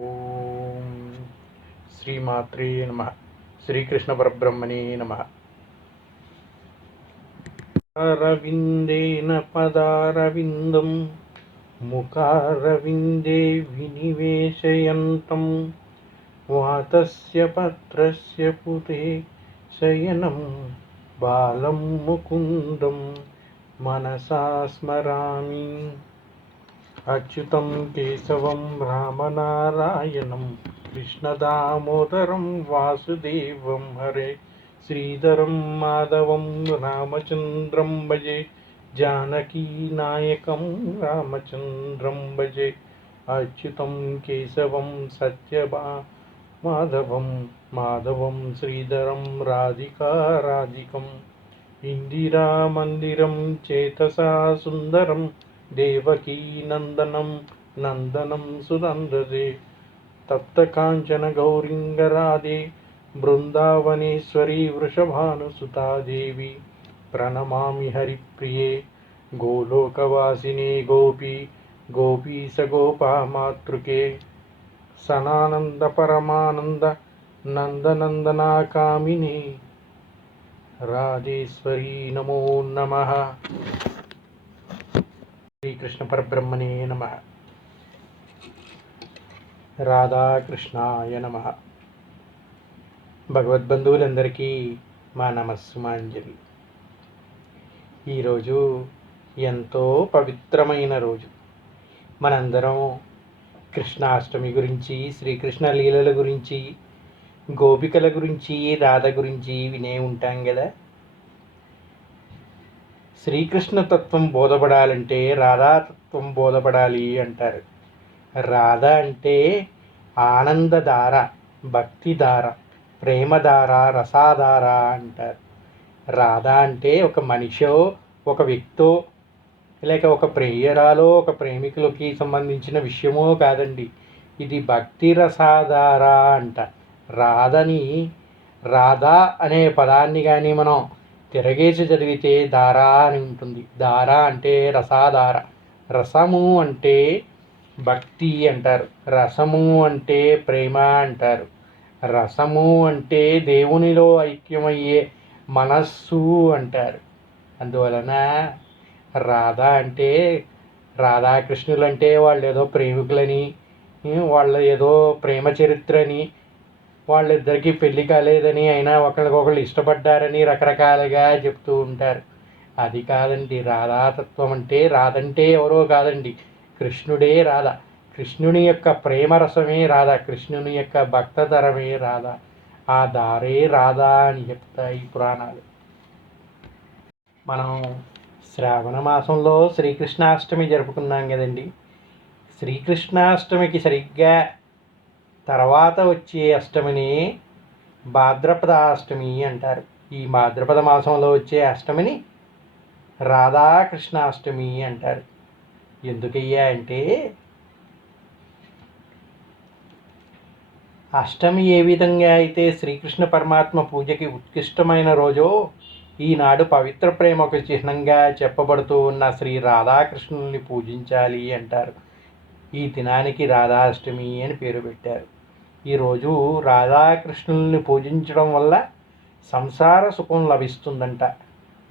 ఓం శ్రీమాత్రే నమ. శ్రీకృష్ణ పరబ్రహ్మణే నమ. అరవిందేన పదారవిందం ముఖారవిందే వినివేశయంతం వాతస్య పత్రస్య పుతే శయనం బాలం ముకుందం మనసా స్మరామి. అచ్యుతం కేశవం రామనారాయణం కృష్ణదామోదరం వాసుదేవం హరే శ్రీధరం మాధవం రామచంద్రం భజే జానకీ నాయకం రామచంద్రం భజే అచ్యుతం కేశవం సత్యభా మాధవం మాధవం శ్రీధరం రాధికా రాధికం ఇందిరామందిరం చేతసా సుందరం దేవకీ నందనం నందనం సునందదే తప్తకాంచన గౌరింగరాదే బృందావనేశ్వరీ వృషభానుసుతాదేవి ప్రణమామి హరిప్రియే గోలోకవాసినే గోపీ గోపీస గోపామాతృకే సనానంద పరమానంద నందనందనాకామిని రాజేశ్వరీ నమో నమ. శ్రీకృష్ణ పరబ్రహ్మణే నమ. రాధాకృష్ణాయ నమ. భగవద్బంధువులందరికీ మా నమస్సుమాంజలి. ఈరోజు ఎంతో పవిత్రమైన రోజు. మనందరం కృష్ణాష్టమి గురించి శ్రీకృష్ణ లీలల గురించి గోపికల గురించి రాధ గురించి వినే ఉంటాం కదా శ్రీకృష్ణ తత్వం బోధపడాలంటే రాధాతత్వం బోధపడాలి అంటారు. రాధ అంటే ఆనందధార భక్తిధార ప్రేమధార రసాధార అంటారు. రాధ అంటే ఒక మనిషో ఒక వ్యక్తో లేక ఒక ప్రేయరాలో ఒక ప్రేమికులకి సంబంధించిన విషయమో కాదండి. ఇది భక్తి రసాధార అంట రాధని రాధా అనే పదాన్ని కానీ మనం తిరగేసి చదివితే దారా అని ఉంటుంది. దారా అంటే రసాధార రసము అంటే భక్తి అంటారు. రసము అంటే ప్రేమ అంటారు. రసము అంటే దేవునిలో ఐక్యమయ్యే మనస్సు అంటారు. అందువలన రాధ అంటే రాధాకృష్ణులు అంటే వాళ్ళు ఏదో ప్రేమికులని వాళ్ళ ఏదో ప్రేమ చరిత్రని వాళ్ళిద్దరికీ పెళ్ళి కాలేదని అయినా ఒకరికొకరు ఇష్టపడ్డారని రకరకాలుగా చెప్తూ ఉంటారు. అది కాదండి రాధాతత్వం అంటే రాధంటే ఎవరో కాదండి కృష్ణుడే రాధ. కృష్ణుని యొక్క ప్రేమరసమే రాధ కృష్ణుని యొక్క భక్తధరమే రాధ. ఆ దారే రాధా అని చెప్తాయి పురాణాలు. మనం శ్రావణ మాసంలో శ్రీకృష్ణాష్టమి జరుపుకున్నాం కదండి. శ్రీకృష్ణాష్టమికి సరిగ్గా తర్వాత వచ్చే అష్టమిని భాద్రపద అష్టమి అంటారు. ఈ భాద్రపద మాసంలో వచ్చే అష్టమిని రాధాకృష్ణాష్టమి అంటారు. ఎందుకయ్యా అంటే అష్టమి ఏ విధంగా అయితే శ్రీకృష్ణ పరమాత్మ పూజకి ఉత్కృష్టమైన రోజో ఈనాడు పవిత్ర ప్రేమకు చిహ్నంగా చెప్పబడుతూ ఉన్న శ్రీ రాధాకృష్ణుల్ని పూజించాలి అంటారు. ఈ దినానికి రాధాష్టమి అని పేరు పెట్టారు. ఈరోజు రాధాకృష్ణుల్ని పూజించడం వల్ల సంసార సుఖం లభిస్తుందంట.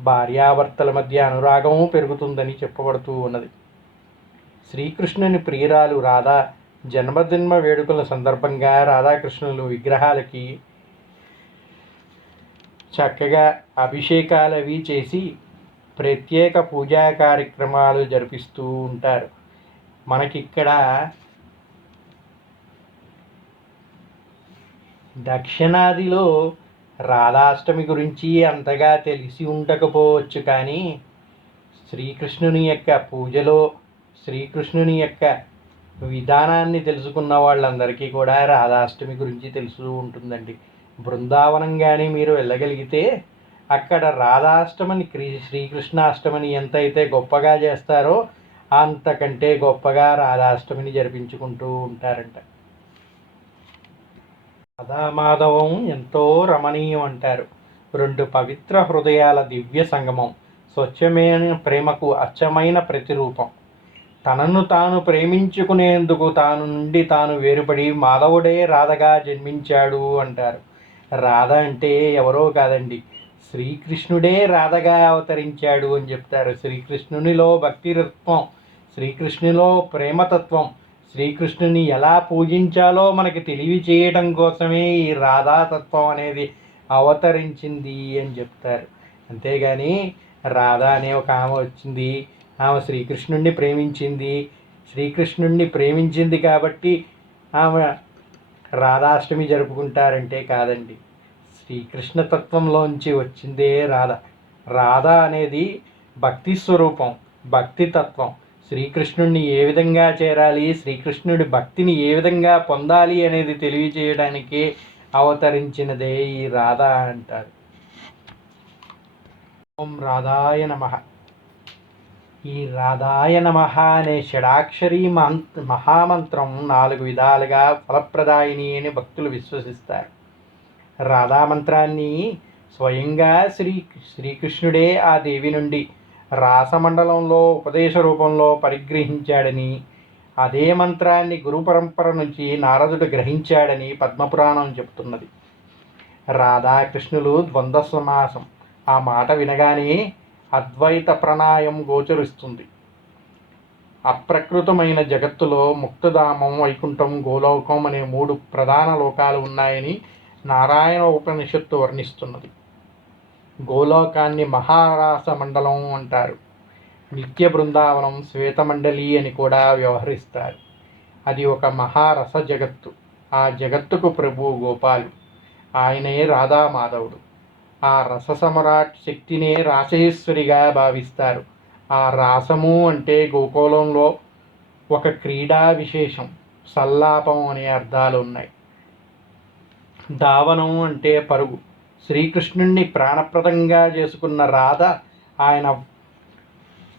భార్యాభర్తల మధ్య అనురాగము పెరుగుతుందని చెప్పబడుతూ ఉన్నది. శ్రీకృష్ణుని ప్రియురాలు రాధా జన్మదిన్మ వేడుకల సందర్భంగా రాధాకృష్ణులు విగ్రహాలకి చక్కగా అభిషేకాలు అవి చేసి ప్రత్యేక పూజా కార్యక్రమాలు జరిపిస్తూ ఉంటారు. మనకిక్కడ దక్షిణాదిలో రాధాష్టమి గురించి అంతగా తెలిసి ఉండకపోవచ్చు కానీ శ్రీకృష్ణుని యొక్క పూజలో శ్రీకృష్ణుని యొక్క విధానాన్ని తెలుసుకున్న వాళ్ళందరికీ కూడా రాధాష్టమి గురించి తెలుసు ఉంటుందండి. బృందావనం కానీ మీరు వెళ్ళగలిగితే అక్కడ రాధాష్టమిని శ్రీకృష్ణాష్టమిని ఎంతైతే గొప్పగా చేస్తారో అంతకంటే గొప్పగా రాధాష్టమిని జరిపించుకుంటూ ఉంటారంట. రాధామాధవం ఎంతో రమణీయం అంటారు రెండు పవిత్ర హృదయాల దివ్య సంగమం స్వచ్ఛమైన ప్రేమకు అచ్చమైన ప్రతిరూపం. తనను తాను ప్రేమించుకునేందుకు తాను నుండి తాను వేరుపడి మాధవుడే రాధగా జన్మించాడు అంటారు. రాధ అంటే ఎవరో కాదండి శ్రీకృష్ణుడే రాధగా అవతరించాడు అని చెప్తారు. శ్రీకృష్ణునిలో భక్తిరత్వం శ్రీకృష్ణునిలో ప్రేమతత్వం శ్రీకృష్ణుని ఎలా పూజించాలో మనకి తెలివి చేయడం కోసమే ఈ రాధాతత్వం అనేది అవతరించింది అని చెప్తారు. అంతేగాని రాధ అనే ఒక ఆమె వచ్చింది. ఆమె శ్రీకృష్ణుడిని ప్రేమించింది. శ్రీకృష్ణుడిని ప్రేమించింది కాబట్టి ఆమె రాధాష్టమి జరుపుకుంటారంటే కాదండి. శ్రీకృష్ణతత్వంలోంచి వచ్చిందే రాధ. రాధ అనేది భక్తి స్వరూపం భక్తి తత్వం. శ్రీకృష్ణుడిని ఏ విధంగా చేరాలి? శ్రీకృష్ణుడి భక్తిని ఏ విధంగా పొందాలి అనేది తెలియజేయడానికి అవతరించినదే ఈ రాధ అంటారు. ఓం రాధాయ నమ. ఈ రాధాయ నమ అనే షడాక్షరి మంత్ మహామంత్రం నాలుగు విధాలుగా ఫలప్రదాయిని అని భక్తులు విశ్వసిస్తారు. రాధా మంత్రాన్ని స్వయంగా శ్రీ శ్రీకృష్ణుడే ఆ దేవి నుండి రాసమండలంలో ఉపదేశ రూపంలో పరిగ్రహించాడని అదే మంత్రాన్ని గురు పరంపర నుంచి నారదుడు గ్రహించాడని పద్మపురాణం చెబుతున్నది. రాధాకృష్ణులు ద్వంద్వ సమాసం ఆ మాట వినగానే అద్వైత ప్రణాయం గోచరిస్తుంది. అప్రకృతమైన జగత్తులో ముక్తధామం వైకుంఠం గోలోకం అనే మూడు ప్రధాన లోకాలు ఉన్నాయని నారాయణ ఉపనిషత్తు వర్ణిస్తున్నది. గోలోకాన్ని మహారాస మండలం అంటారు. నిత్య బృందావనం శ్వేతమండలి అని కూడా వ్యవహరిస్తారు. అది ఒక మహారస జగత్తు. ఆ జగత్తుకు ప్రభు గోపాలు. ఆయనే రాధామాధవుడు. ఆ రస సమ్రాట్ శక్తినే రాసేశ్వరిగా భావిస్తారు. ఆ రాసము అంటే గోకులంలో ఒక క్రీడా విశేషం. సల్లాపం అనే అర్థాలు ఉన్నాయి. దావనం అంటే పరుగు. శ్రీకృష్ణుణ్ణి ప్రాణప్రదంగా చేసుకున్న రాధ ఆయన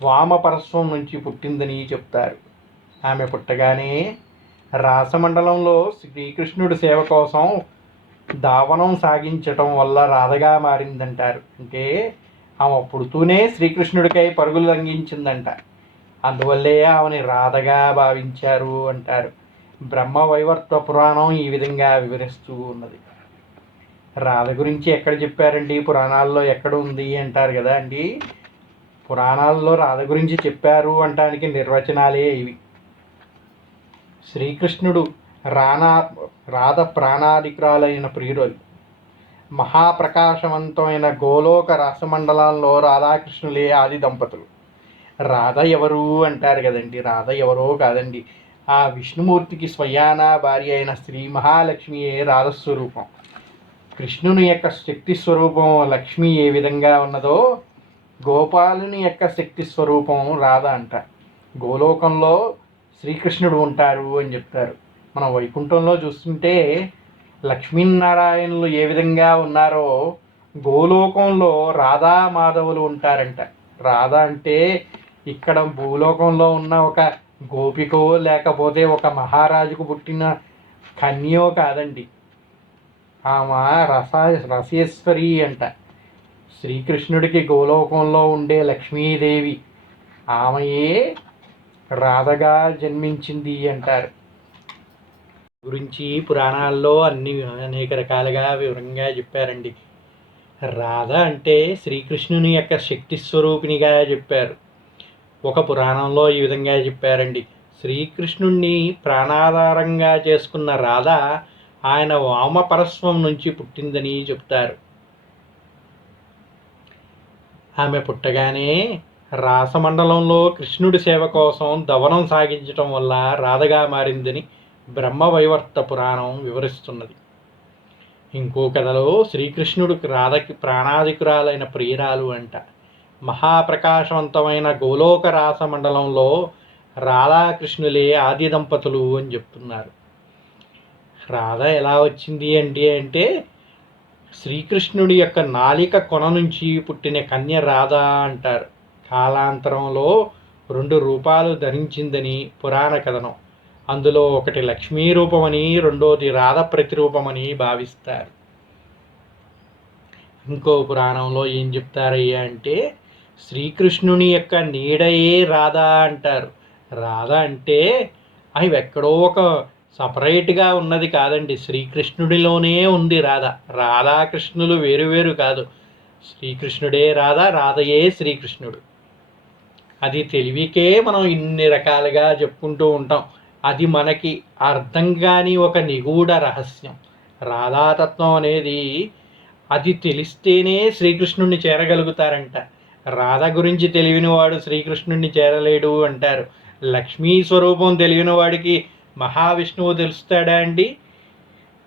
వామపరస్వం నుంచి పుట్టిందని చెప్తారు. ఆమె పుట్టగానే రాసమండలంలో శ్రీకృష్ణుడి సేవ కోసం దావనం సాగించటం వల్ల రాధగా మారిందంటారు. అంటే ఆమె పుడుతూనే శ్రీకృష్ణుడికై పరుగులు లంఘించిందంట అందువల్లే ఆమెని రాధగా భావించారు అంటారు. బ్రహ్మ వైవర్త పురాణం ఈ విధంగా వివరిస్తూ ఉన్నది. రాధ గురించి ఎక్కడ చెప్పారండి? పురాణాల్లో ఎక్కడ ఉంది అంటారు కదా అండి. పురాణాల్లో రాధ గురించి చెప్పారు అంటానికి నిర్వచనాలే ఇవి. శ్రీకృష్ణుడు రానా రాధ ప్రాణాధికురాలైన ప్రియురాలు. మహాప్రకాశవంతమైన గోలోక రాసమండలంలో రాధాకృష్ణులే ఆది దంపతులు. రాధ ఎవరు అంటారు కదండి? రాధ ఎవరో కాదండి. ఆ విష్ణుమూర్తికి స్వయానా భార్య అయిన శ్రీ మహాలక్ష్మియే రాధస్వరూపం కృష్ణుని యొక్క శక్తి స్వరూపం లక్ష్మి ఏ విధంగా ఉన్నదో గోపాలుని యొక్క శక్తి స్వరూపం రాధ అంట. గోలోకంలో శ్రీకృష్ణుడు ఉంటారు అని చెప్తారు. మనం వైకుంఠంలో చూస్తుంటే లక్ష్మీనారాయణులు ఏ విధంగా ఉన్నారో గోలోకంలో రాధా మాధవులు ఉంటారంట. రాధ అంటే ఇక్కడ భూలోకంలో ఉన్న ఒక గోపికో లేకపోతే ఒక మహారాజుకు పుట్టిన కన్యో కాదండి. ఆమె రస రసేశ్వరి అంట. శ్రీకృష్ణుడికి గోలోకంలో ఉండే లక్ష్మీదేవి. ఆమెయే రాధగా జన్మించింది అంటారు. గురించి పురాణాల్లో అన్ని అనేక రకాలుగా వివరంగా చెప్పారండి. రాధ అంటే శ్రీకృష్ణుని యొక్క శక్తి స్వరూపిణిగా చెప్పారు. ఒక పురాణంలో ఈ విధంగా చెప్పారండి. శ్రీకృష్ణుణ్ణి ప్రాణాధారంగా చేసుకున్న రాధ ఆయన వామపరస్వం నుంచి పుట్టిందని చెప్తారు. ఆమె పుట్టగానే రాసమండలంలో కృష్ణుడి సేవ కోసం దవనం సాగించటం వల్ల రాధగా మారిందని బ్రహ్మవైవర్త పురాణం వివరిస్తున్నది. ఇంకో కథలో శ్రీకృష్ణుడు రాధకి ప్రాణాధికురాలైన ప్రియురాలు అంట. మహాప్రకాశవంతమైన గోలోక రాస మండలంలో రాధాకృష్ణులే ఆది దంపతులు అని చెప్తున్నారు. రాధ ఎలా వచ్చింది అంటే అంటే శ్రీకృష్ణుడి యొక్క నాలిక కొన నుంచి పుట్టిన కన్య రాధ అంటారు. కాలాంతరంలో రెండు రూపాలు ధరించిందని పురాణ కథనం. అందులో ఒకటి లక్ష్మీ రూపమని రెండోది రాధ ప్రతిరూపమని భావిస్తారు. ఇంకో పురాణంలో ఏం చెప్తారయ్యా అంటే శ్రీకృష్ణుని యొక్క నీడయే రాధ అంటారు. రాధ అంటే అవి ఎక్కడో ఒక సపరేట్గా ఉన్నది కాదండి. శ్రీకృష్ణుడిలోనే ఉంది రాధ. రాధాకృష్ణులు వేరు వేరు కాదు. శ్రీకృష్ణుడే రాధ రాధయే శ్రీకృష్ణుడు. అది తెలివికే మనం ఇన్ని రకాలుగా చెప్పుకుంటూ ఉంటాం. అది మనకి అర్థం కాని ఒక నిగూఢ రహస్యం. రాధాతత్వం అనేది అది తెలిస్తేనే శ్రీకృష్ణుడిని చేరగలుగుతారంట. రాధ గురించి తెలియని వాడు శ్రీకృష్ణుడిని చేరలేడు అంటారు. లక్ష్మీ స్వరూపం తెలియని వాడికి మహావిష్ణువు తెలుస్తాడా అండి?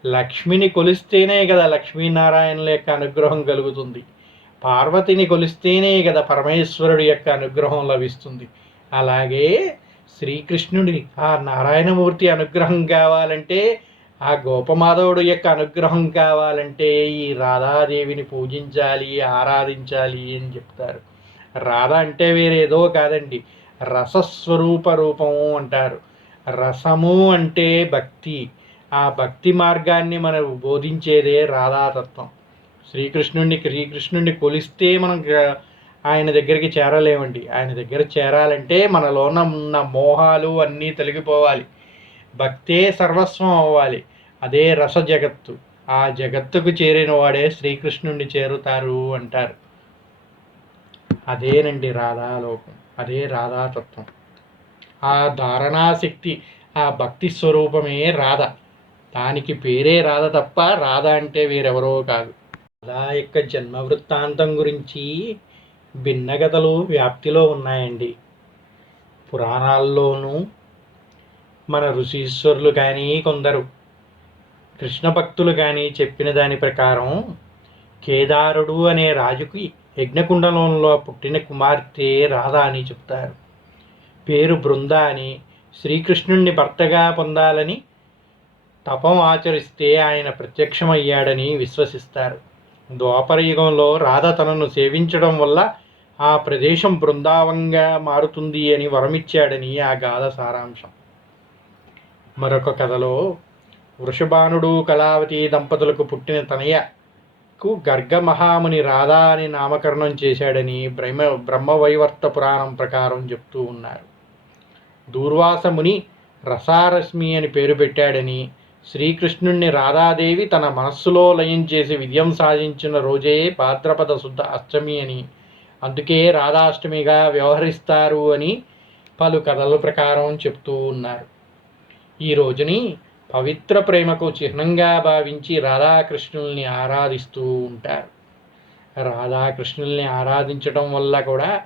లక్ష్మిని కొలిస్తేనే కదా లక్ష్మీనారాయణుల యొక్క అనుగ్రహం కలుగుతుంది. పార్వతిని కొలిస్తేనే కదా పరమేశ్వరుడు యొక్క అనుగ్రహం లభిస్తుంది. అలాగే శ్రీకృష్ణుడి ఆ నారాయణమూర్తి అనుగ్రహం కావాలంటే ఆ గోపమాధవుడు యొక్క అనుగ్రహం కావాలంటే ఈ రాధాదేవిని పూజించాలి ఆరాధించాలి అని చెప్తారు. రాధ అంటే వేరేదో కాదండి. రసస్వరూప రూపము అంటారు. రసము అంటే భక్తి. ఆ భక్తి మార్గాన్ని మనం బోధించేదే రాధాతత్వం. శ్రీకృష్ణుడిని శ్రీకృష్ణుడిని కొలిస్తే మనం ఆయన దగ్గరికి చేరలేమండి. ఆయన దగ్గర చేరాలంటే మనలోన ఉన్న మోహాలు అన్నీ తొలగిపోవాలి. భక్తే సర్వస్వం అవ్వాలి. అదే రస జగత్తు ఆ జగత్తుకు చేరిన వాడే శ్రీకృష్ణుడిని చేరుతారు అంటారు. అదేనండి రాధాలోకం. అదే రాధాతత్వం. ఆ ధారణాశక్తి ఆ భక్తి స్వరూపమే రాధ. దానికి పేరే రాధ తప్ప రాధ అంటే వేరెవరో కాదు. రాధా యొక్క జన్మ వృత్తాంతం గురించి భిన్నగతలు వ్యాప్తిలో ఉన్నాయండి. పురాణాల్లోనూ మన ఋషీశ్వరులు కానీ కొందరు కృష్ణ భక్తులు కానీ చెప్పిన దాని ప్రకారం కేదారుడు అనే రాజుకి యజ్ఞకుండలంలో పుట్టిన కుమార్తె రాధ అని చెప్తారు. పేరు బృంద అని శ్రీకృష్ణుణ్ణి భర్తగా పొందాలని తపం ఆచరిస్తే ఆయన ప్రత్యక్షమయ్యాడని విశ్వసిస్తారు. ద్వాపర యుగంలో రాధ తనను సేవించడం వల్ల ఆ ప్రదేశం బృందావంగా మారుతుంది అని వరమిచ్చాడని ఆ గాథ సారాంశం. మరొక కథలో వృషభానుడు కళావతి దంపతులకు పుట్టిన తనయకు గర్గ మహాముని రాధా అని నామకరణం చేశాడని బ్రహ్మ బ్రహ్మవైవర్త పురాణం ప్రకారం చెప్తూ ఉన్నారు. దూర్వాసముని రసారశ్మి అని పేరు పెట్టాడని శ్రీకృష్ణుణ్ణి రాధాదేవి తన మనస్సులో లయం చేసి విజయం సాధించిన రోజే భాద్రపద శుద్ధ అష్టమి అని. అందుకే రాధాష్టమిగా వ్యవహరిస్తారు అని పలు కథల ప్రకారం చెప్తూ ఉన్నారు. ఈ రోజుని పవిత్ర ప్రేమకు చిహ్నంగా భావించి రాధాకృష్ణుల్ని ఆరాధిస్తూ ఉంటారు. రాధాకృష్ణుల్ని ఆరాధించడం వల్ల కూడా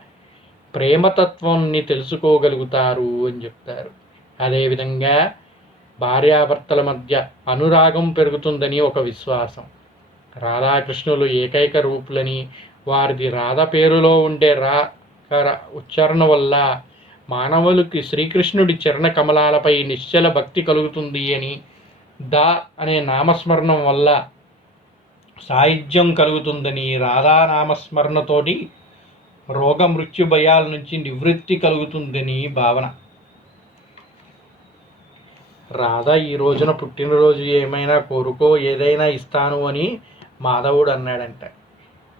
ప్రేమతత్వాన్ని తెలుసుకోగలుగుతారు అని చెప్తారు. అదేవిధంగా భార్యాభర్తల మధ్య అనురాగం పెరుగుతుందని ఒక విశ్వాసం. రాధాకృష్ణులు ఏకైక రూపులని వారిది రాధ పేరులో ఉండే రా ఉచ్చారణ వల్ల మానవులకి శ్రీకృష్ణుడి చరణ కమలాలపై నిశ్చల భక్తి కలుగుతుంది అని దా అనే నామస్మరణం వల్ల సాహిత్యం కలుగుతుందని రాధా నామస్మరణతోటి రోగ మృత్యు భయాల నుంచి నివృత్తి కలుగుతుందని భావన. రాధ ఈ రోజున పుట్టినరోజు ఏమైనా కోరుకో ఏదైనా ఇస్తాను అని మాధవుడు అన్నాడంట.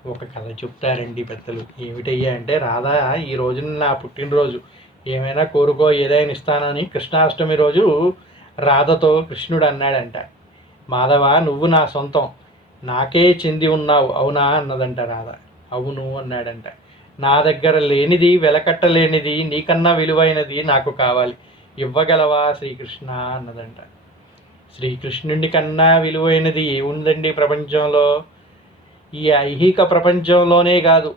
ఒక కథ చెప్తారండి పెద్దలు. ఏమిటయ్యా అంటే రాధా ఈ రోజున నా పుట్టినరోజు. ఏమైనా కోరుకో ఏదైనా ఇస్తానని కృష్ణాష్టమి రోజు రాధతో కృష్ణుడు అన్నాడంట. మాధవ నువ్వు నా సొంతం. నాకే చెంది ఉన్నావు. అవునా? అన్నదంట రాధ. అవును అన్నాడంట. నా దగ్గర లేనిది వెలకట్టలేనిది నీకన్నా విలువైనది నాకు కావాలి. ఇవ్వగలవా? శ్రీకృష్ణ అన్నదంట. శ్రీకృష్ణుడి కన్నా విలువైనది ఏముందండి ప్రపంచంలో? ఈ ఐహిక ప్రపంచంలోనే కాదు.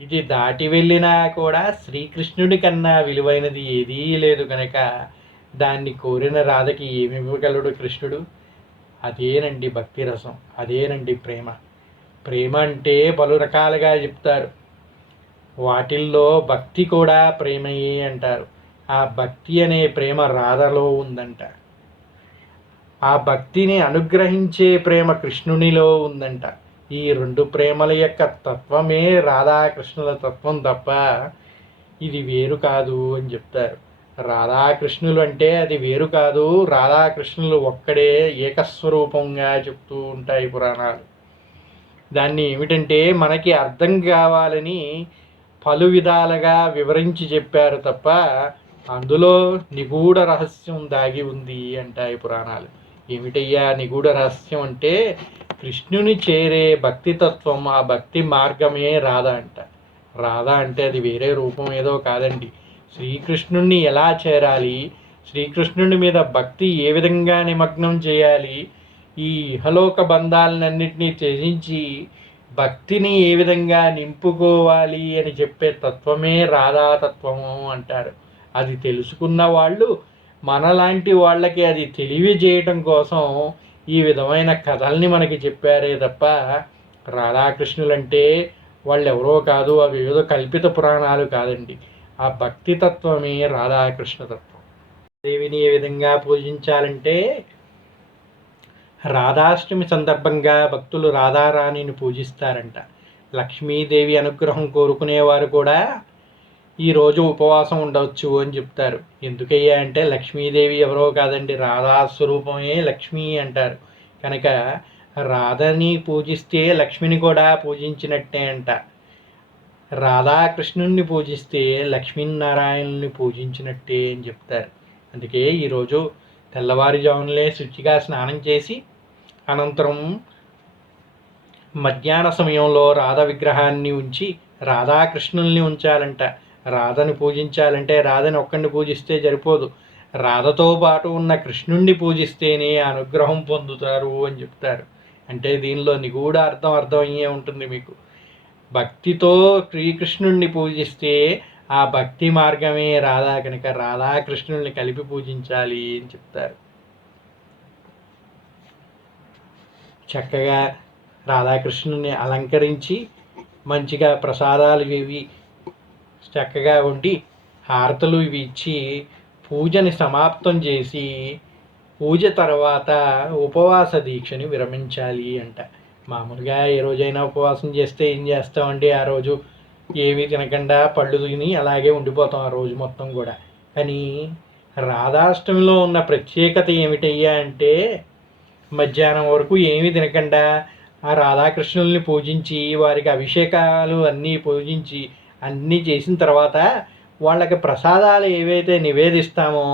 ఇది దాటి వెళ్ళినా కూడా శ్రీకృష్ణుడి కన్నా విలువైనది ఏదీ లేదు కనుక దాన్ని కోరిన రాధకి ఏమి ఇవ్వగలడు కృష్ణుడు? అదేనండి భక్తి రసం అదేనండి ప్రేమ. ప్రేమ అంటే పలు రకాలుగా చెప్తారు. వాటిల్లో భక్తి కూడా ప్రేమయే అంటారు. ఆ భక్తి అనే ప్రేమ రాధలో ఉందంట. ఆ భక్తిని అనుగ్రహించే ప్రేమ కృష్ణునిలో ఉందంట. ఈ రెండు ప్రేమల యొక్క తత్వమే రాధాకృష్ణుల తత్వం తప్ప ఇది వేరు కాదు అని చెప్తారు. రాధాకృష్ణులు అంటే అది వేరు కాదు. రాధాకృష్ణులు ఒక్కడే ఏకస్వరూపంగా చెప్తూ ఉంటాయి పురాణాలు. దాన్ని ఏమిటంటే మనకి అర్థం కావాలని పలు విధాలుగా వివరించి చెప్పారు తప్ప అందులో నిగూఢ రహస్యం దాగి ఉంది అంటాయి పురాణాలు. ఏమిటయ్యా నిగూఢ రహస్యం అంటే కృష్ణుని చేరే భక్తి తత్వం ఆ భక్తి మార్గమే రాధ అంట. రాధ అంటే అది వేరే రూపం ఏదో కాదండి. శ్రీకృష్ణుణ్ణి ఎలా చేరాలి? శ్రీకృష్ణుని మీద భక్తి ఏ విధంగా నిమగ్నం చేయాలి? ఈ ఇహలోక బంధాలన్నింటినీ త్యజించి భక్తిని ఏ విధంగా నింపుకోవాలి అని చెప్పే తత్వమే రాధాతత్వము అంటారు. అది తెలుసుకున్న వాళ్ళు మనలాంటి వాళ్ళకి అది తెలియజేయటం కోసం ఈ విధమైన కథల్ని మనకి చెప్పారే తప్ప రాధాకృష్ణులంటే వాళ్ళు ఎవరో కాదు అవి ఏదో కల్పిత పురాణాలు కాదండి. ఆ భక్తి తత్వమే రాధాకృష్ణ తత్వం దేవిని ఏ విధంగా పూజించాలంటే రాధాష్టమి సందర్భంగా భక్తులు రాధారాణిని పూజిస్తారంట. లక్ష్మీదేవి అనుగ్రహం కోరుకునేవారు కూడా ఈరోజు ఉపవాసం ఉండవచ్చు అని చెప్తారు. ఎందుకయ్యా అంటే లక్ష్మీదేవి ఎవరో కాదండి రాధా స్వరూపమే లక్ష్మి అంటారు. కనుక రాధని పూజిస్తే లక్ష్మిని కూడా పూజించినట్టే అంట. రాధాకృష్ణుణ్ణి పూజిస్తే లక్ష్మీనారాయణుని పూజించినట్టే అని చెప్తారు. అందుకే ఈరోజు తెల్లవారుజామునలే శుచిగా స్నానం చేసి అనంతరం మధ్యాహ్న సమయంలో రాధ విగ్రహాన్ని ఉంచి రాధాకృష్ణుల్ని ఉంచాలంట. రాధని పూజించాలంటే రాధని ఒక్కడిని పూజిస్తే సరిపోదు. రాధతో పాటు ఉన్న కృష్ణుణ్ణి పూజిస్తేనే అనుగ్రహం పొందుతారు అని చెప్తారు. అంటే దీనిలో నిగూఢ అర్థం అర్థమయ్యే ఉంటుంది మీకు. భక్తితో శ్రీకృష్ణుణ్ణి పూజిస్తే ఆ భక్తి మార్గమే రాధా కనుక రాధాకృష్ణుల్ని కలిపి పూజించాలి అని చెప్తారు. చక్కగా రాధాకృష్ణుని అలంకరించి మంచిగా ప్రసాదాలు ఇవి చక్కగా ఉండి హారతలు ఇవి ఇచ్చి పూజని సమాప్తం చేసి పూజ తర్వాత ఉపవాస దీక్షని విరమించాలి అంట. మామూలుగా ఏ రోజైనా ఉపవాసం చేస్తే ఏం చేస్తామండి? ఆ రోజు ఏమీ తినకుండా పళ్ళు తిని అలాగే ఉండిపోతాం ఆ రోజు మొత్తం కూడా. కానీ రాధాష్టమిలో ఉన్న ప్రత్యేకత ఏమిటయ్యా అంటే మధ్యాహ్నం వరకు ఏమీ తినకుండా. ఆ రాధాకృష్ణుల్ని పూజించి వారికి అభిషేకాలు అన్నీ పూజించి అన్నీ చేసిన తర్వాత వాళ్ళకి ప్రసాదాలు ఏవైతే నివేదిస్తామో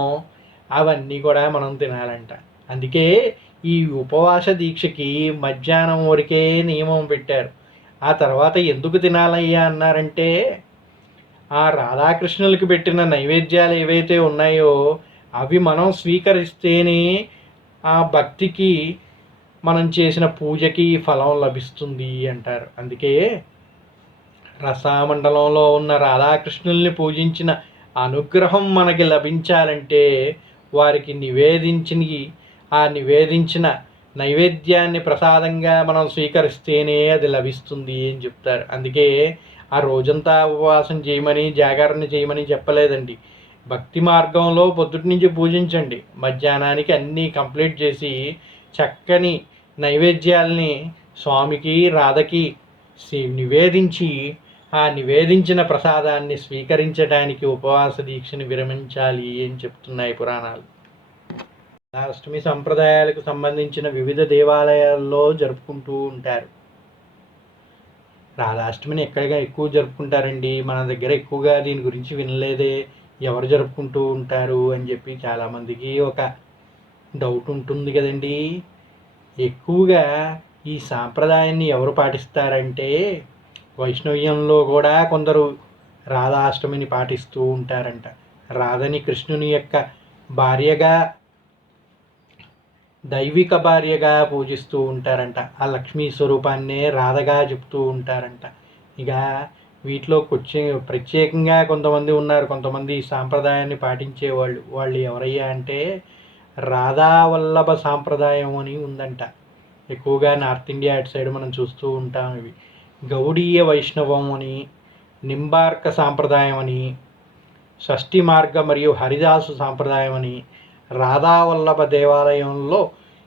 అవన్నీ కూడా మనం తినాలంట. అందుకే ఈ ఉపవాస దీక్షకి మధ్యాహ్నం వరకే నియమం పెట్టారు. ఆ తర్వాత ఎందుకు తినాలయ్యా అన్నారంటే ఆ రాధాకృష్ణులకి పెట్టిన నైవేద్యాలు ఏవైతే ఉన్నాయో అవి మనం స్వీకరిస్తేనే ఆ భక్తికి మనం చేసిన పూజకి ఫలం లభిస్తుంది అంటారు. అందుకే రసామండలంలో ఉన్న రాధాకృష్ణుల్ని పూజించిన అనుగ్రహం మనకి లభించాలంటే వారికి నివేదించిన ఆ నివేదించిన నైవేద్యాన్ని ప్రసాదంగా మనం స్వీకరిస్తేనే అది లభిస్తుంది అని చెప్తారు. అందుకే ఆ రోజంతా ఉపవాసం చేయమని జాగరణ చేయమని చెప్పలేదండి. భక్తి మార్గంలో పొద్దుటి నుంచి పూజించండి. మధ్యాహ్నానికి అన్నీ కంప్లీట్ చేసి చక్కని నైవేద్యాల్ని స్వామికి రాధకి నివేదించి ఆ నివేదించిన ప్రసాదాన్ని స్వీకరించడానికి ఉపవాస దీక్షను విరమించాలి అని చెప్తున్నాయి పురాణాలు. అష్టమి సంప్రదాయాలకు సంబంధించిన వివిధ దేవాలయాల్లో జరుపుకుంటూ ఉంటారు. రాధాష్టమిని ఎక్కడగా ఎక్కువ జరుపుకుంటారండి. మన దగ్గర ఎక్కువగా దీని గురించి వినలేదే. ఎవరు జరుపుకుంటూ ఉంటారు అని చెప్పి చాలామందికి ఒక డౌట్ ఉంటుంది కదండి. ఎక్కువగా ఈ సాంప్రదాయాన్ని ఎవరు పాటిస్తారంటే వైష్ణవ్యంలో కూడా కొందరు రాధాష్టమిని పాటిస్తూ ఉంటారంట. రాధని కృష్ణుని యొక్క భార్యగా దైవిక భార్యగా పూజిస్తూ ఉంటారంట. ఆ లక్ష్మీ స్వరూపాన్నే రాధగా చెప్తూ ఉంటారంట. ఇక వీటిలో వచ్చే ప్రత్యేకంగా కొంతమంది ఉన్నారు. కొంతమంది సాంప్రదాయాన్ని పాటించే వాళ్ళు వాళ్ళు ఎవరయ్యా అంటే రాధావల్లభ సాంప్రదాయం అని ఉందంట. ఎక్కువగా నార్త్ ఇండియా అటు సైడ్ మనం చూస్తూ ఉంటాం ఇవి. గౌడీయ వైష్ణవం అని నింబార్క సాంప్రదాయం అని షష్ఠి మార్గ మరియు హరిదాసు సాంప్రదాయం అని రాధావల్లభ దేవాలయంలో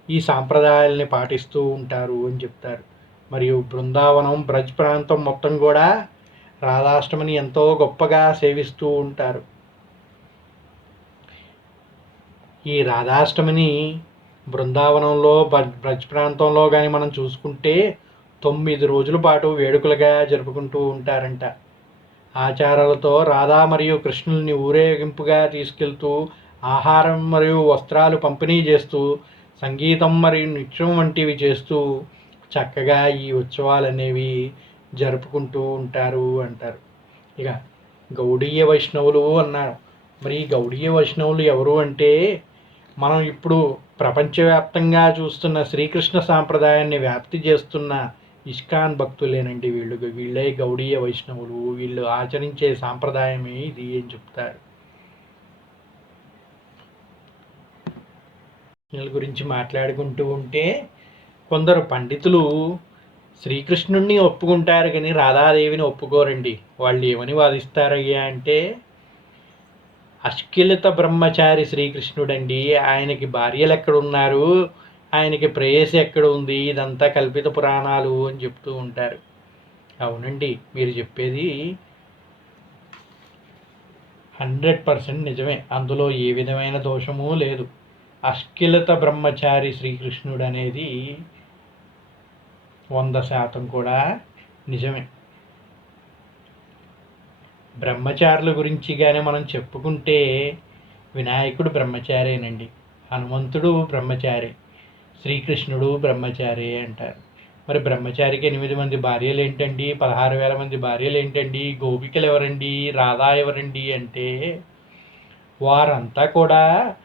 ఈ సాంప్రదాయాల్ని పాటిస్తూ ఉంటారు అని చెప్తారు. మరియు బృందావనం బ్రజ్ ప్రాంతం మొత్తం కూడా రాధాష్టమిని ఎంతో గొప్పగా సేవిస్తూ ఉంటారు. ఈ రాధాష్టమిని బృందావనంలో బ్రజ్ ప్రాంతంలో కానీ మనం చూసుకుంటే తొమ్మిది రోజుల పాటు వేడుకలుగా జరుపుకుంటూ ఉంటారంట. ఆచారాలతో రాధా మరియు కృష్ణుల్ని ఊరేగింపుగా తీసుకెళ్తూ ఆహారం మరియు వస్త్రాలు పంపిణీ చేస్తూ సంగీతం మరియు నృత్యం వంటివి చేస్తూ చక్కగా ఈ ఉత్సవాలు అనేవి జరుపుకుంటూ ఉంటారు అంటారు. ఇక గౌడీయ వైష్ణవులు అన్నారు. మరి ఈ గౌడీయ వైష్ణవులు ఎవరు అంటే మనం ఇప్పుడు ప్రపంచవ్యాప్తంగా చూస్తున్న శ్రీకృష్ణ సాంప్రదాయాన్ని వ్యాప్తి చేస్తున్న ఇష్కాన్ భక్తులేనండి వీళ్ళు. వీళ్ళే గౌడీయ వైష్ణవులు. వీళ్ళు ఆచరించే సాంప్రదాయమే ఇది అని చెప్తారు. వీళ్ళ గురించి మాట్లాడుకుంటూ ఉంటే కొందరు పండితులు శ్రీకృష్ణుణ్ణి ఒప్పుకుంటారు కానీ రాధాదేవిని ఒప్పుకోరండి. వాళ్ళు ఏమని వాదిస్తారయ్యా అంటే అష్కిలిత బ్రహ్మచారి శ్రీకృష్ణుడండి ఆయనకి భార్యలు ఎక్కడున్నారు? ఆయనకి ప్రేయసి ఎక్కడ ఉంది ఇదంతా కల్పిత పురాణాలు అని చెప్తూ ఉంటారు. అవునండి మీరు చెప్పేది హండ్రెడ్ పర్సెంట్ నిజమే. అందులో ఏ విధమైన దోషము లేదు. అష్కిలత బ్రహ్మచారి శ్రీకృష్ణుడు అనేది వంద శాతం కూడా నిజమే. బ్రహ్మచారుల గురించి కానీ మనం చెప్పుకుంటే వినాయకుడు బ్రహ్మచారేనండి. హనుమంతుడు బ్రహ్మచారి శ్రీకృష్ణుడు బ్రహ్మచారి అంటారు. మరి బ్రహ్మచారికి ఎనిమిది మంది భార్యలు ఏంటండి పదహారు వేల మంది భార్యలు ఏంటండి గోపికలు ఎవరండి? రాధా ఎవరండి అంటే వారంతా కూడా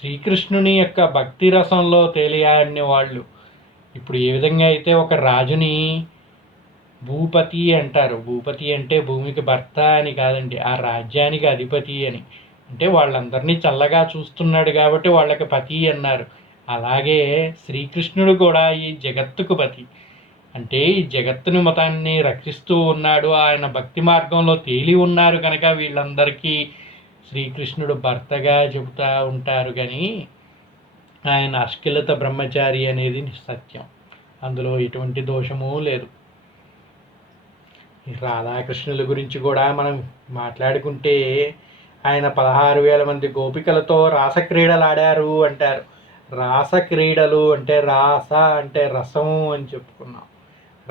శ్రీకృష్ణుని యొక్క భక్తి రసంలో తేలియాడిన వాళ్ళు. ఇప్పుడు ఏ విధంగా అయితే ఒక రాజుని భూపతి అంటారు భూపతి అంటే భూమికి భర్త అని కాదండి ఆ రాజ్యానికి అధిపతి అని. అంటే వాళ్ళందరినీ చల్లగా చూస్తున్నాడు కాబట్టి వాళ్ళకి పతి అన్నారు. అలాగే శ్రీకృష్ణుడు కూడా ఈ జగత్తుకు పతి. అంటే ఈ జగత్తుని మతాన్ని రక్షిస్తూ ఉన్నాడు ఆయన భక్తి మార్గంలో తేలి ఉన్నారు కనుక వీళ్ళందరికీ శ్రీకృష్ణుడు భర్తగా చెబుతూ ఉంటారు కానీ ఆయన అశ్కిలత బ్రహ్మచారి అనేది సత్యం. అందులో ఎటువంటి దోషము లేదు. రాధాకృష్ణుల గురించి కూడా మనం మాట్లాడుకుంటే ఆయన పదహారు వేల మంది గోపికలతో రాసక్రీడలాడారు అంటారు. రాసక్రీడలు అంటే రాస అంటే రసము అని చెప్పుకున్నాం.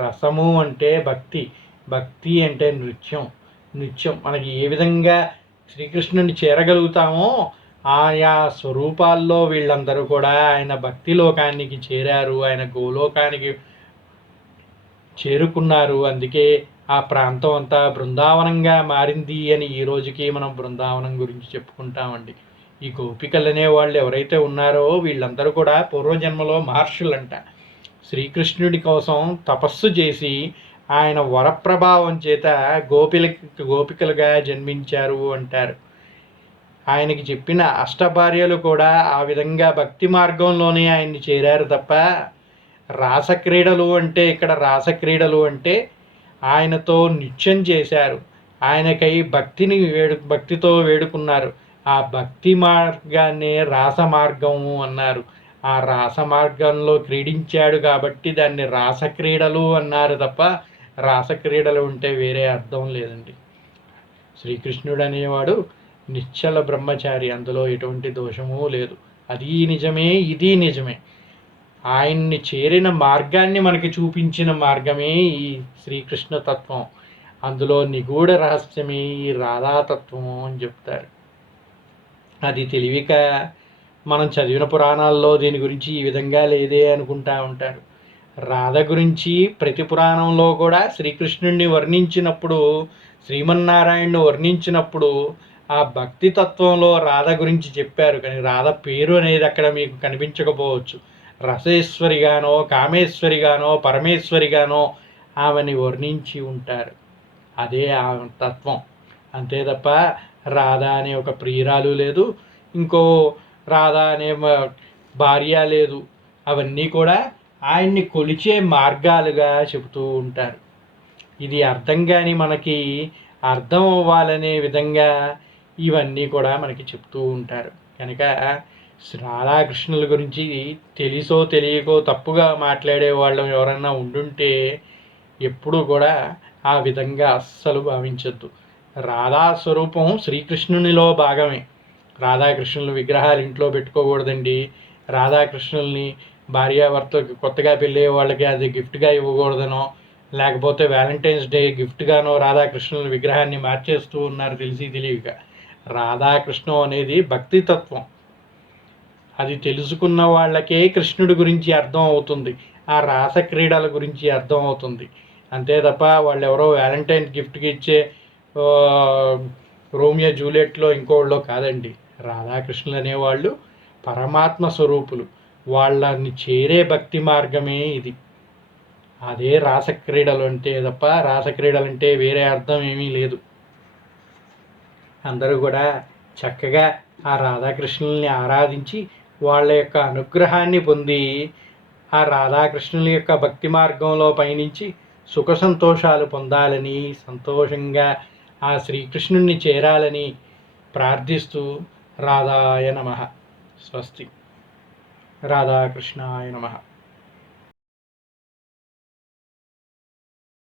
రసము అంటే భక్తి. భక్తి అంటే నృత్యం. నృత్యం. మనకి ఏ విధంగా శ్రీకృష్ణుని చేరగలుగుతామో ఆయా స్వరూపాల్లో వీళ్ళందరూ కూడా ఆయన భక్తి లోకానికి చేరారు ఆయన గోలోకానికి చేరుకున్నారు. అందుకే ఆ ప్రాంతం అంతా బృందావనంగా మారింది అని ఈ రోజుకి మనం బృందావనం గురించి చెప్పుకుంటామండి. ఈ గోపికలు అనే వాళ్ళు ఎవరైతే ఉన్నారో వీళ్ళందరూ కూడా పూర్వజన్మలో మహర్షులంట. శ్రీకృష్ణుడి కోసం తపస్సు చేసి ఆయన వరప్రభావం చేత గోపిల గోపికలుగా జన్మించారు అంటారు. ఆయనకి చెప్పిన అష్టభార్యలు కూడా ఆ విధంగా భక్తి మార్గంలోనే ఆయన్ని చేరారు తప్ప రాసక్రీడలు అంటే ఇక్కడ రాసక్రీడలు అంటే ఆయనతో నిత్యం చేశారు. ఆయనకై భక్తిని వేడు భక్తితో వేడుకున్నారు. ఆ భక్తి మార్గాన్ని రాస మార్గము అన్నారు. ఆ రాస మార్గంలో క్రీడించాడు కాబట్టి దాన్ని రాసక్రీడలు అన్నారు తప్ప రాసక్రీడలు ఉంటే వేరే అర్థం లేదండి. శ్రీకృష్ణుడు అనేవాడు నిశ్చల బ్రహ్మచారి అందులో ఎటువంటి దోషము లేదు. అది నిజమే ఇది నిజమే. ఆయన్ని చేరిన మార్గాన్ని మనకి చూపించిన మార్గమే ఈ శ్రీకృష్ణ తత్వం అందులో నిగూఢ రహస్యమే ఈ రాధాతత్వము అని చెప్తారు. అది తెలివిక మనం చదివిన పురాణాల్లో దీని గురించి ఈ విధంగా లేదే అనుకుంటా ఉంటారు. రాధ గురించి ప్రతి పురాణంలో కూడా శ్రీకృష్ణుడిని వర్ణించినప్పుడు శ్రీమన్నారాయణను వర్ణించినప్పుడు ఆ భక్తి తత్వంలో రాధ గురించి చెప్పారు. కానీ రాధ పేరు అనేది అక్కడ మీకు కనిపించకపోవచ్చు. రసేశ్వరిగానో కామేశ్వరిగానో పరమేశ్వరిగానో ఆమెని వర్ణించి ఉంటారు. అదే ఆమె తత్వం. అంతే తప్ప రాధ అనే ఒక ప్రియురాలు లేదు. ఇంకో రాధ అనే భార్య లేదు. అవన్నీ కూడా ఆయన్ని కొలిచే మార్గాలుగా చెబుతూ ఉంటారు. ఇది అర్థం కానీ మనకి అర్థం అవ్వాలనే విధంగా ఇవన్నీ కూడా మనకి చెప్తూ ఉంటారు. కనుక రాధాకృష్ణుల గురించి తెలుసో తెలియకో తప్పుగా మాట్లాడే వాళ్ళు ఎవరన్నా ఉండుంటే ఎప్పుడూ కూడా ఆ విధంగా అస్సలు భావించద్దు. రాధా స్వరూపం శ్రీకృష్ణునిలో భాగమే. రాధాకృష్ణుల విగ్రహాలు ఇంట్లో పెట్టుకోకూడదండి. రాధాకృష్ణుల్ని భార్యాభర్తకి కొత్తగా పెళ్ళే వాళ్ళకి అది గిఫ్ట్గా ఇవ్వకూడదనో లేకపోతే వ్యాలంటైన్స్ డే గిఫ్ట్గానో రాధాకృష్ణుల విగ్రహాన్ని మార్చేస్తూ ఉన్నారు తెలిసి తెలియక. రాధాకృష్ణం అనేది భక్తి తత్వం అది తెలుసుకున్న వాళ్ళకే కృష్ణుడి గురించి అర్థం అవుతుంది. ఆ రాస క్రీడల గురించి అర్థం అవుతుంది. అంతే తప్ప వాళ్ళు ఎవరో వ్యాలంటైన్ గిఫ్ట్కి ఇచ్చే రోమియో జూలియట్లో ఇంకోళ్ళో కాదండి. రాధాకృష్ణులు అనేవాళ్ళు పరమాత్మ స్వరూపులు. వాళ్ళని చేరే భక్తి మార్గమే ఇది. అదే రాసక్రీడలు అంటే తప్ప రాసక్రీడలు అంటే వేరే అర్థం ఏమీ లేదు. అందరూ కూడా చక్కగా ఆ రాధాకృష్ణుల్ని ఆరాధించి వాళ్ళ యొక్క అనుగ్రహాన్ని పొంది ఆ రాధాకృష్ణుల యొక్క భక్తి మార్గంలో పయనించి సుఖ సంతోషాలు పొందాలని సంతోషంగా ఆ శ్రీకృష్ణుణ్ణి చేరాలని ప్రార్థిస్తూ రాధాయ నమ. స్వస్తి. రాధాకృష్ణాయ నమ.